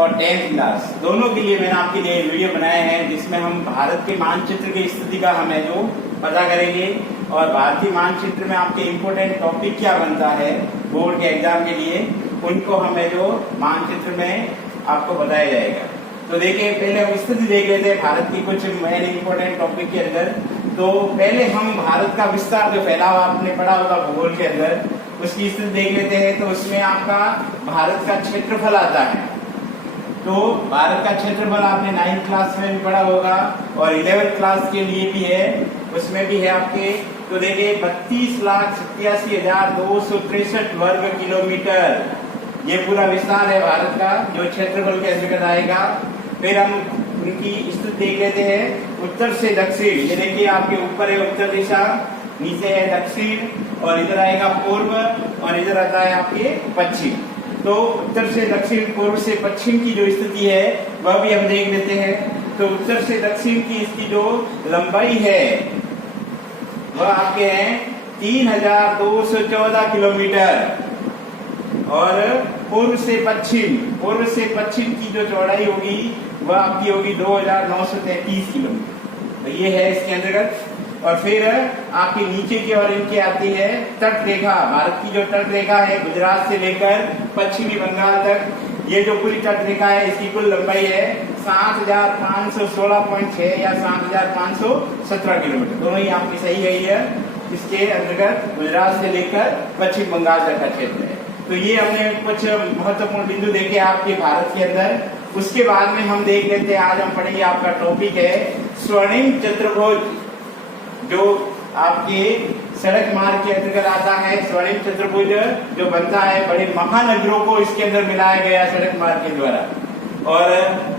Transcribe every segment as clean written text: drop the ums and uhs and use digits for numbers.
और 10th class दोनों के लिए मैंने आपके लिए वीडियो बनाए हैं, जिसमें हम भारत के मानचित्र की स्थिति का हमें जो पता करेंगे और भारतीय मानचित्र में आपके इम्पोर्टेंट टॉपिक क्या बनता है बोर्ड के एग्जाम के लिए, उनको हमें जो मानचित्र में आपको बताया जाएगा। तो देखिए, पहले हम स्थिति देख लेते हैं भारत की कुछ मेन इम्पोर्टेंट टॉपिक के अंदर। तो पहले हम भारत का विस्तार जो फैलाव आपने पढ़ा होगा भूगोल के अंदर, उसकी स्थिति देख लेते हैं। तो उसमें आपका भारत का क्षेत्रफल आता है। तो भारत का क्षेत्रफल आपने 9th क्लास में भी पढ़ा होगा और 11th क्लास के लिए भी है, उसमें भी है आपके। तो देखिए 32,87,263 वर्ग किलोमीटर ये पूरा विस्तार है भारत का, जो क्षेत्रफल के अंतर्गत आएगा। फिर हम उनकी स्थिति देख लेते हैं उत्तर से दक्षिण। ये देखिए आपके ऊपर है उत्तर दिशा, नीचे है दक्षिण और इधर आएगा पूर्व और इधर आता है आपके पश्चिम। तो उत्तर से दक्षिण, पूर्व से पश्चिम की जो स्थिति है वह भी हम देख लेते हैं। तो उत्तर से दक्षिण की इसकी जो लंबाई है वह आपके हैं 3,214 किलोमीटर और पूर्व से पश्चिम की जो चौड़ाई होगी वह आपकी होगी 2,933 किलोमीटर। तो ये है इसके अंतर्गत। और फिर आपके नीचे की ओर इनकी आती है तट रेखा। भारत की जो तट रेखा है गुजरात से लेकर पश्चिमी बंगाल तक, ये जो पूरी तट रेखा है इसकी कुल लंबाई है 7,516.6 या 7,517 किलोमीटर। दोनों ही आपकी सही है। ये इसके अंतर्गत गुजरात से लेकर पश्चिम बंगाल तक का क्षेत्र है। तो ये हमने कुछ महत्वपूर्ण बिंदु देखे आपके भारत के अंदर। उसके बाद में हम देख लेते हैं, आज हम पढ़ेंगे, आपका टॉपिक है स्वर्णिम चतुर्भुज, जो आपके सड़क मार्ग के अंतर्गत आता है। स्वर्णिम चतुर्भुज जो बनता है बड़े महानगरों को इसके अंदर मिलाया गया सड़क मार्ग के द्वारा। और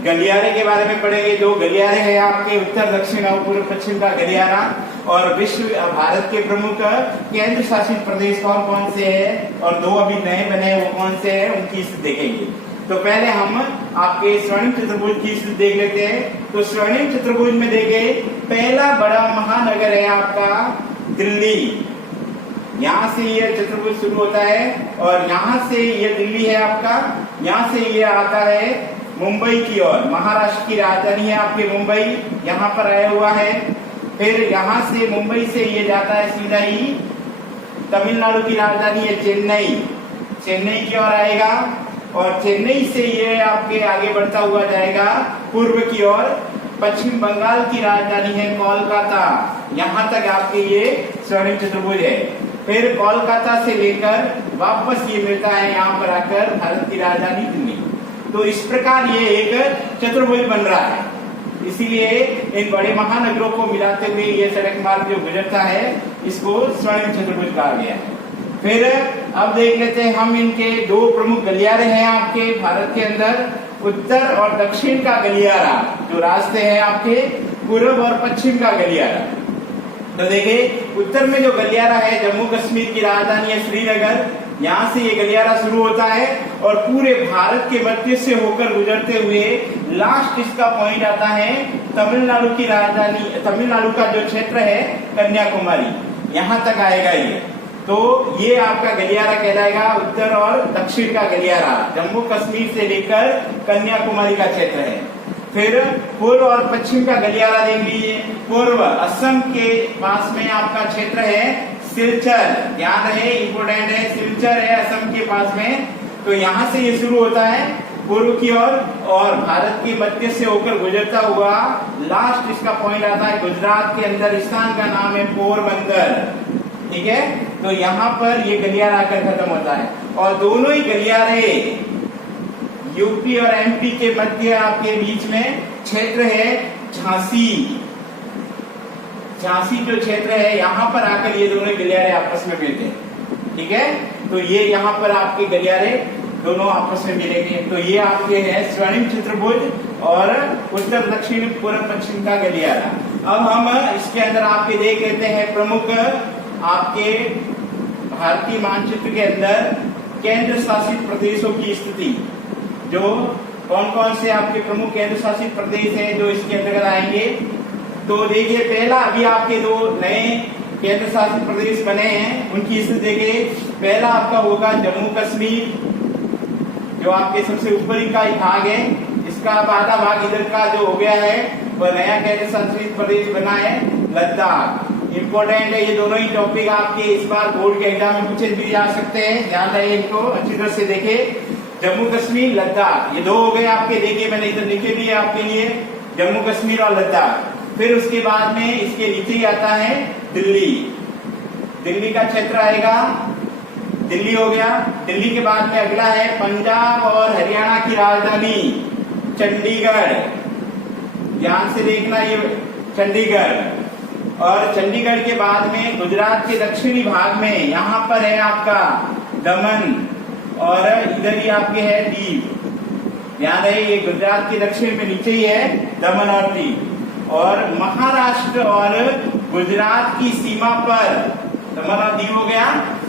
गलियारे के बारे में पढ़ेंगे। जो गलियारे हैं आपके उत्तर दक्षिण और पूर्व पश्चिम का गलियारा, और विश्व भारत के प्रमुख केंद्र शासित प्रदेश कौन कौन से हैं और 2 अभी नए बने वो कौन से हैं, उनकी स्थिति देखेंगे। तो पहले हम आपके स्वर्णिम चतुर्भुज की स्थिति देख लेते हैं। तो स्वर्णिम चतुर्भुज में देखें, पहला बड़ा महानगर है आपका दिल्ली। यहाँ से ये चतुर्भुज शुरू होता है और यहाँ से ये दिल्ली है आपका। यहाँ से ये आता है मुंबई की ओर, महाराष्ट्र की राजधानी है आपकी मुंबई, यहाँ पर आया हुआ है। फिर यहाँ से मुंबई से ये जाता है सीधा ही तमिलनाडु की राजधानी है चेन्नई की ओर आएगा और चेन्नई से ये आपके आगे बढ़ता हुआ जाएगा पूर्व की ओर। पश्चिम बंगाल की राजधानी है कोलकाता, यहाँ तक आपके ये स्वर्णिम चतुर्भुज है। फिर कोलकाता से लेकर वापस ये मिलता है यहाँ पर आकर भारत की राजधानी दिल्ली। तो इस प्रकार ये एक चतुर्भुज बन रहा है। इसीलिए इन बड़े महानगरों को मिलाते हुए ये सड़क मार्ग जो गुजरता है इसको स्वर्णिम चतुर्भुज कहा गया है। फिर अब देख लेते हैं हम इनके 2 प्रमुख गलियारे हैं आपके भारत के अंदर, उत्तर और दक्षिण का गलियारा जो रास्ते हैं आपके, पूर्व और पश्चिम का गलियारा। तो देखिए उत्तर में जो गलियारा है जम्मू कश्मीर की राजधानी है श्रीनगर, यहाँ से ये गलियारा शुरू होता है और पूरे भारत के मध्य से होकर गुजरते हुए लास्ट इसका पॉइंट आता है तमिलनाडु की राजधानी, तमिलनाडु का जो क्षेत्र है कन्याकुमारी, यहाँ तक आएगा ये। तो ये आपका गलियारा कहलाएगा उत्तर और दक्षिण का गलियारा, जम्मू कश्मीर से लेकर कन्याकुमारी का क्षेत्र है। फिर पूर्व और पश्चिम का गलियारा देख लीजिए। पूर्व असम के पास में आपका क्षेत्र है सिलचर, ध्यान रहे, इंपोर्टेंट है, सिलचर है असम के पास में। तो यहाँ से ये शुरू होता है पूर्व की ओर और भारत के मध्य से होकर गुजरता हुआ लास्ट इसका पॉइंट आता है गुजरात के अंदर, स्थान का नाम है पोरबंदर। ठीक है, तो यहाँ पर ये गलियारा आकर खत्म होता है और दोनों ही गलियारे यूपी और एमपी के मध्य आपके बीच में क्षेत्र है झांसी जो क्षेत्र है, यहाँ पर आकर ये दोनों गलियारे आपस में मिलते हैं। ठीक है, तो ये यहाँ पर आपके गलियारे दोनों आपस में मिलेंगे। तो ये आपके है स्वर्णिम चतुर्भुज और उत्तर दक्षिण पूर्व पश्चिम का गलियारा। अब हम इसके अंदर आपके देख लेते हैं प्रमुख आपके भारतीय मानचित्र के अंदर केंद्र शासित प्रदेशों की स्थिति। जो कौन कौन से आपके प्रमुख केंद्र शासित प्रदेश हैं जो इसके अंतर्गत आएंगे। तो देखिए पहला अभी आपके 2 नए केंद्र शासित प्रदेश बने हैं, उनकी स्थिति देखिए। पहला आपका होगा जम्मू कश्मीर, जो आपके सबसे ऊपरी का ही भाग है, इसका अब आधा भाग इधर का जो हो गया है वह नया केंद्र शासित प्रदेश बना है लद्दाख। इंपॉर्टेंट है ये दोनों ही टॉपिक आपके इस बार बोर्ड के एग्जाम में पूछे भी जा सकते हैं, ध्यान रहे इनको अच्छी तरह से देखे। जम्मू कश्मीर लद्दाख ये दो हो गए आपके, देखिए मैंने इधर लिखे भी है आपके लिए जम्मू कश्मीर और लद्दाख। फिर उसके बाद में इसके नीचे ही आता है दिल्ली, दिल्ली का क्षेत्र आएगा, दिल्ली हो गया। दिल्ली के बाद में अगला है पंजाब और हरियाणा की राजधानी चंडीगढ़, ध्यान से देखना ये चंडीगढ़। और चंडीगढ़ के बाद में गुजरात के दक्षिणी भाग में यहाँ पर है आपका दमन और इधर ही आपके है दीव, ध्यान रहे ये गुजरात के दक्षिण में नीचे ही है दमन और दीव। और महाराष्ट्र और गुजरात की सीमा पर दमन और दीव हो गया।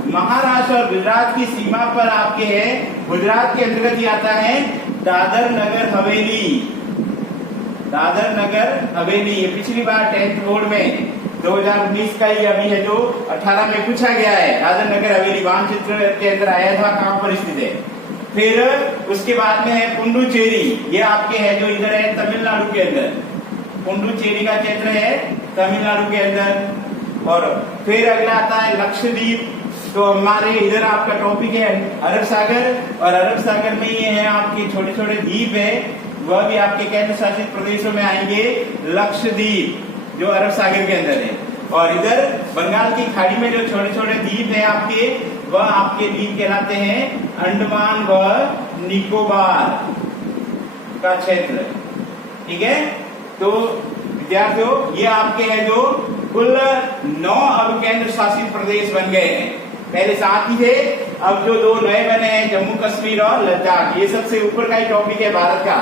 महाराष्ट्र और गुजरात की सीमा पर आपके है, गुजरात के अंतर्गत ही आता है दादर नगर हवेली, दादर नगर हवेली। ये पिछली बार 10th बोर्ड में 2019 का ही अभी है जो 18 में पूछा गया है, दादर नगर हवेली मानचित्र के अंदर आया था, कहां पर स्थित है। फिर उसके बाद में है पुडुचेरी, ये आपके है जो इधर है तमिलनाडु के अंदर, पुडुचेरी का क्षेत्र है तमिलनाडु के अंदर। और फिर अगला आता है लक्षद्वीप, तो हमारे इधर आपका टॉपिक है अरब सागर, और अरब सागर में ये है आपके छोटे छोटे द्वीप है, वह भी आपके केंद्र शासित प्रदेशों में आएंगे लक्षद्वीप जो अरब सागर के अंदर है। और इधर बंगाल की खाड़ी में जो छोटे छोटे द्वीप है आपके, वह आपके द्वीप कहलाते हैं अंडमान व निकोबार का क्षेत्र, ठीक है। तो विद्यार्थियों ये आपके है जो कुल 9 अब केंद्र शासित प्रदेश बन गए हैं, पहले 7 ही थे, अब जो 2 नए बने हैं जम्मू कश्मीर और लद्दाख, ये सबसे ऊपर का ही टॉपिक है भारत का,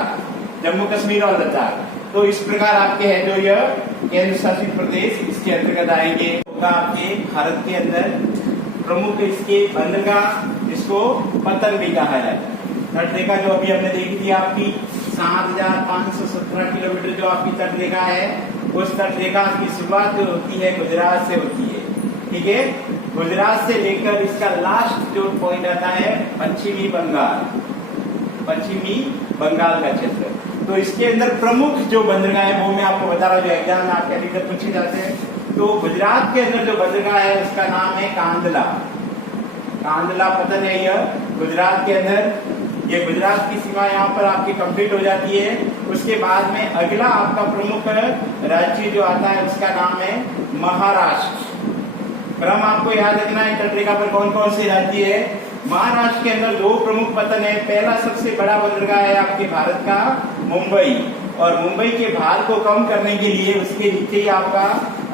जम्मू कश्मीर और लद्दाख। तो इस प्रकार आपके है जो यह केंद्र शासित प्रदेश इसके अंतर्गत आएंगे। होगा आपके भारत के अंदर प्रमुख इसके बंदरगाह, जिसको पतन भी कहा जाता है। तटरेखा जो अभी हमने देखी थी आपकी 7517 किलोमीटर जो आपकी तटरेखा है, उस तटरेखा की शुरुआत जो होती है गुजरात से होती है, ठीक है। गुजरात से लेकर इसका लास्ट जो पॉइंट आता है पश्चिमी बंगाल, पश्चिमी बंगाल का क्षेत्र। तो इसके अंदर प्रमुख जो बंदरगाह है वो मैं आपको बता रहा हूँ, जो एग्जाम में आपके अधिकतर पूछे जाते हैं। तो गुजरात के अंदर जो बंदरगाह है उसका नाम है कांदला, कांदला पतन है यह गुजरात के अंदर। ये गुजरात की सीमा यहाँ पर आपकी कंप्लीट हो जाती है। उसके बाद में अगला आपका प्रमुख राज्य जो आता है उसका नाम है महाराष्ट्र। क्रम आपको याद रखना है तटरेखा पर कौन कौन से राज्य है। महाराष्ट्र के अंदर 2 प्रमुख पतन है। पहला सबसे बड़ा बंदरगाह है आपके भारत का मुंबई, और मुंबई के भार को कम करने के लिए उसके नीचे ही आपका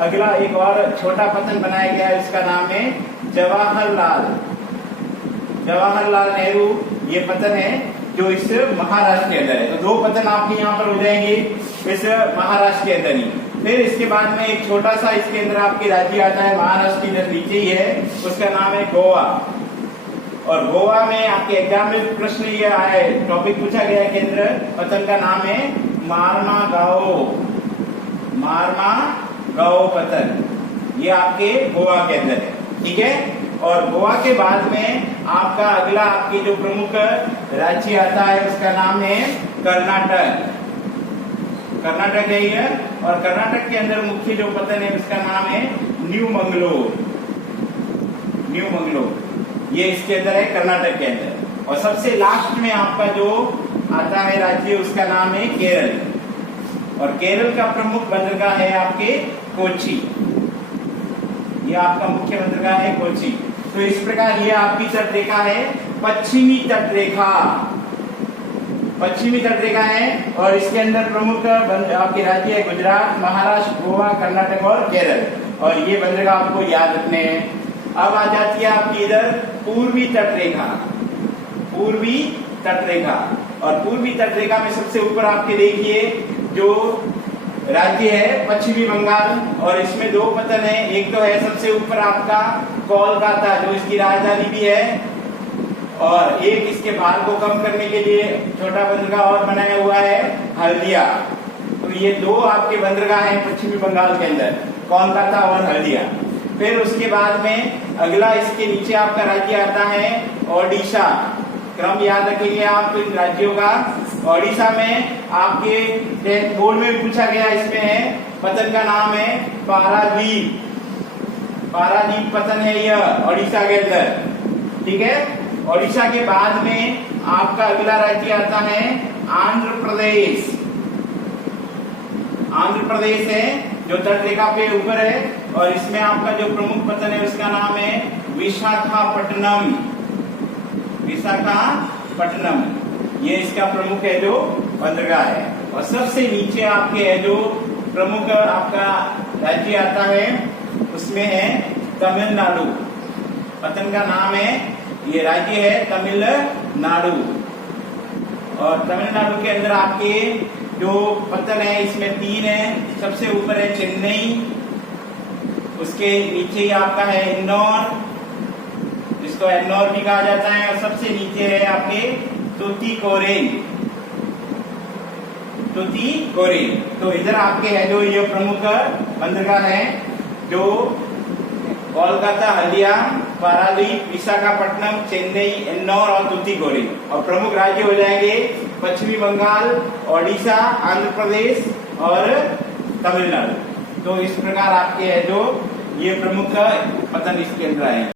अगला एक और छोटा पतन बनाया गया है, उसका नाम है जवाहरलाल नेहरू। ये पतन है जो इस महाराष्ट्र के अंदर है। तो 2 पतन आपके यहाँ पर हो जाएंगे इस महाराष्ट्र के अंदर ही। फिर इसके बाद में एक छोटा सा इसके अंदर आपके राज्य आता है, महाराष्ट्र के नीचे ही है, उसका नाम है गोवा। और गोवा में आपके एग्जाम में प्रश्न ये आया है, टॉपिक पूछा गया है, केंद्र पतन का नाम है मार्मागाओ पतन, ये आपके गोवा के अंदर है, ठीक है। और गोवा के बाद में आपका अगला आपकी जो प्रमुख राज्य आता है उसका नाम है कर्नाटक, कर्नाटक है ये। और कर्नाटक के अंदर मुख्य जो पतन है उसका नाम है न्यू मंगलोर, ये इसके अंदर है कर्नाटक के अंदर। और सबसे लास्ट में आपका जो आता है राज्य उसका नाम है केरल, और केरल का प्रमुख बंदरगाह है आपके कोची, ये आपका मुख्य बंदरगाह है कोची। तो इस प्रकार ये आपकी तटरेखा है, पश्चिमी तटरेखा, पश्चिमी तटरेखा है। और इसके अंदर प्रमुख आपके राज्य है गुजरात, महाराष्ट्र, गोवा, कर्नाटक और केरल। और ये बंदरगाह आपको याद रखने हैं। अब आ जाती है आपकी इधर पूर्वी तटरेखा, पूर्वी तटरेखा। और पूर्वी तटरेखा में सबसे ऊपर आपके देखिए जो राज्य है पश्चिमी बंगाल, और इसमें 2 पतन है। एक तो है सबसे ऊपर आपका कोलकाता जो इसकी राजधानी भी है, और एक इसके भार को कम करने के लिए छोटा बंदरगाह और बनाया हुआ है हल्दिया। तो ये 2 आपके बंदरगाह हैं पश्चिमी बंगाल के अंदर, कोलकाता और हल्दिया। फिर उसके बाद में अगला इसके नीचे आपका राज्य आता है ओडिशा, क्रम याद रखेंगे आप इन राज्यों का। ओडिशा में आपके बोर्ड में भी पूछा गया, इसमें है पतन का नाम है पारादीप। पारादीप पतन है यह ओडिशा के अंदर, ठीक है। ओडिशा के बाद में आपका अगला राज्य आता है आंध्र प्रदेश। आंध्र प्रदेश है जो तट रेखा पे ऊपर है, और इसमें आपका जो प्रमुख पतन है उसका नाम है विशाखापट्टनम। विशाखापट्टनम ये इसका प्रमुख है जो बंदरगाह है। और सबसे नीचे आपके है जो प्रमुख आपका राज्य आता है उसमें है तमिलनाडु। पतन का नाम है, ये राज्य है तमिलनाडु। और तमिलनाडु के अंदर आपके जो पतन है इसमें 3 है। सबसे ऊपर है चेन्नई, उसके नीचे ही आपका है इंदौर, जिसको एन्नौर भी कहा जाता है, और सबसे नीचे है आपके तूतीकोरिन। तूतीकोरिन तो इधर आपके है जो ये प्रमुख बंदरगाह है जो कोलकाता, हल्दिया, पारादीप, विशाखापट्टनम, चेन्नई, एन्नौर और तूतीकोरिन। और प्रमुख राज्य हो जाएंगे पश्चिमी बंगाल, ओडिशा, आंध्र प्रदेश और तमिलनाडु। तो इस प्रकार आपके है जो ये प्रमुख पतन इसके अंदर आए।